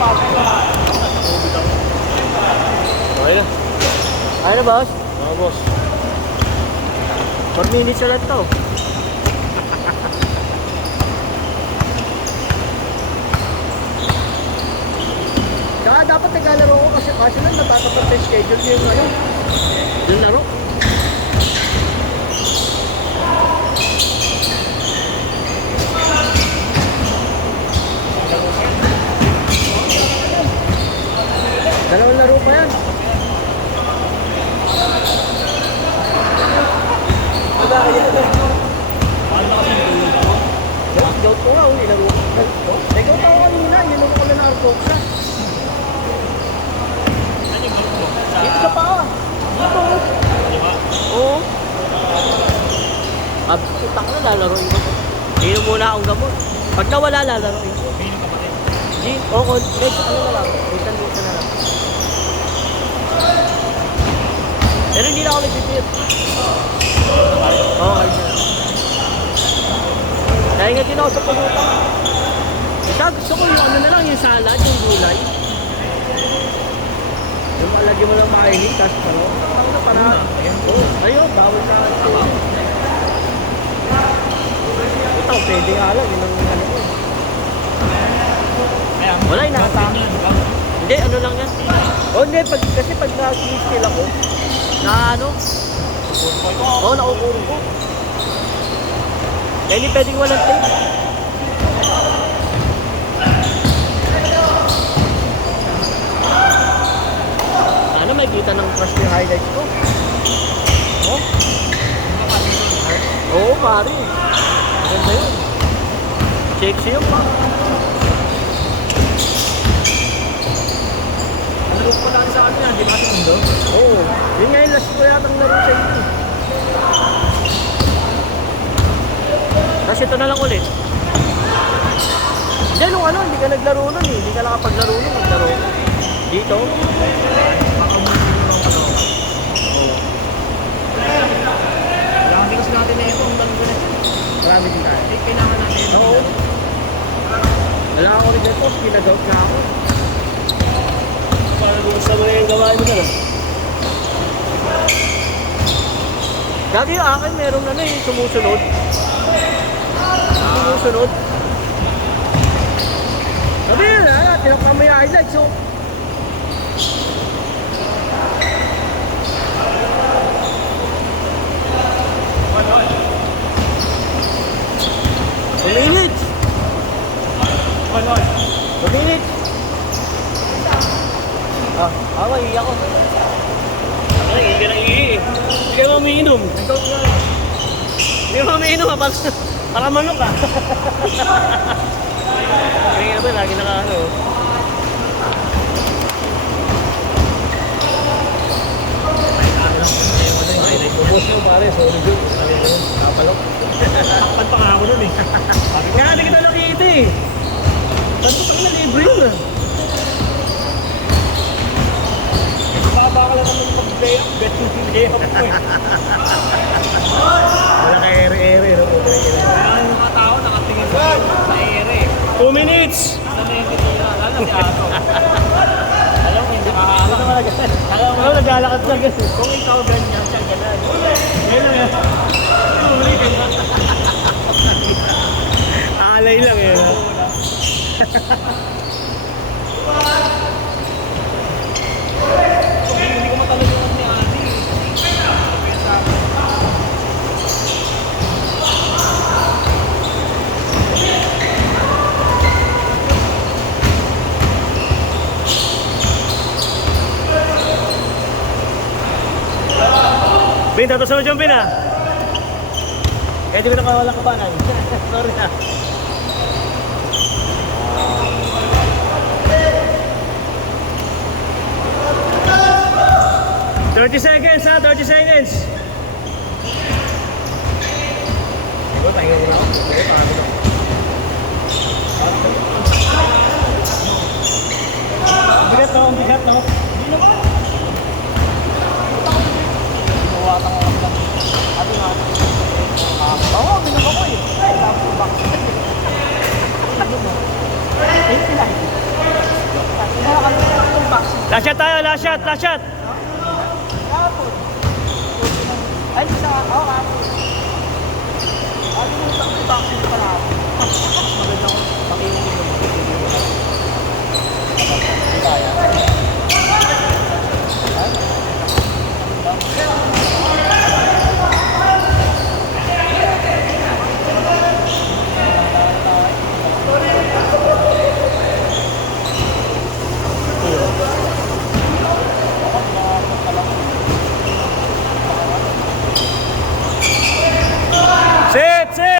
Okay na. Ano na, boss? Mga boss. 4 minutes ulit to. Kaya dapat naglalaro ko kasi lang natatapos sa schedule niya yung laro. Dalawang laro pa yan. Gout ko nga, nilaro ko. Gout ako kanina, nilaro ko na na-arcoke siya. Dito ka pa. Dito. Oo. Putak na, lalaroin ko. Inom muna akong gamot. Pag nawala, lalaroin ko. Di, oo, medyo ano na lang. Minsan na lang. Pero hindi na ako nag-tip. Oo, ayun na. Dahil nga din ako sa pulutan. Isa, gusto ko yung ano na lang, yung salad, yung gulay. Yung malagyan mo lang makainin, tapos ano? Ano para? Oo, ayun, bawal sa akin. Ito, pwede nga lang, yun ang ano ko. Wala, inakatama. Hindi, ano lang yan. O hindi, kasi pag na-skill ako, na ano? Oo, nakukurong ko. Kaya hindi pwedeng walang tape. Ano, may kita ng crush yung highlights ko. Oh? Oo, pare. Maganda yun. Sexy yun pa. Ano pa lang sa akin yan, di ba ito mundo? Oo. Yun nga yung last ko yatang laro sa inyo. Tapos ito na lang ulit. Hindi, nung ano, hindi ka naglaro nun eh. Hindi ka nakapaglaro nun, naglaro. Dito. Marami kasi natin na ito. Ang dami ko na ito. Marami din tayo. Kailangan natin. Oo. Wala ako rin dito, pinagout na ako. Para doon sa mga yung gawain mo na. Dati yung akin, merong ano eh, sumusunod. Sumusunod. Sabi yun ha, tinakpan mo yung highlights oh. Minutes. 2 minutes. Ako, iiyak ko. Ay, hindi ka nang iihi. Hindi ka mamiinom. Hindi ka mamiinom ha, para manok ka. Kaya nga ba, lagi naka-ano. Bubos mo pare, sorry Jun. Nakapalok. Takpan pa nga ako nun eh. Kaya hindi kita nakikita eh. Saan ko pang na-libre yun ah? Baba ka lang naman mag-day-up. Bet ng day-up ko eh. Wala ka ere-ere. Kaya yung mga tao nakatingin sa ere. 2 minutes! Sa negative na, lalo si Ato. Alam mo, hindi makahalang. Alam mo, naglalakad ka kasi. kung ikaw ganyan, siya ganyan. Yan lang yan. Huli ka na. Alay lang eh. Hindi ko matalagyan ni Adi. Bin, tapos na dyan, Bin ah. Kaya di ko nakawalang kabanan. Sorry na. "30 seconds ha, 30 seconds." Ito, tayo na ako. Ito, pangano na. Bigat no, bigat no. Hindi naman. Buwatan ko lang. Adi nga. Oo, minum ako eh. Ay, tapos box. Ano mo? Ay, pinay. Last shot tayo, last shot, last shot. Ay, sa ako.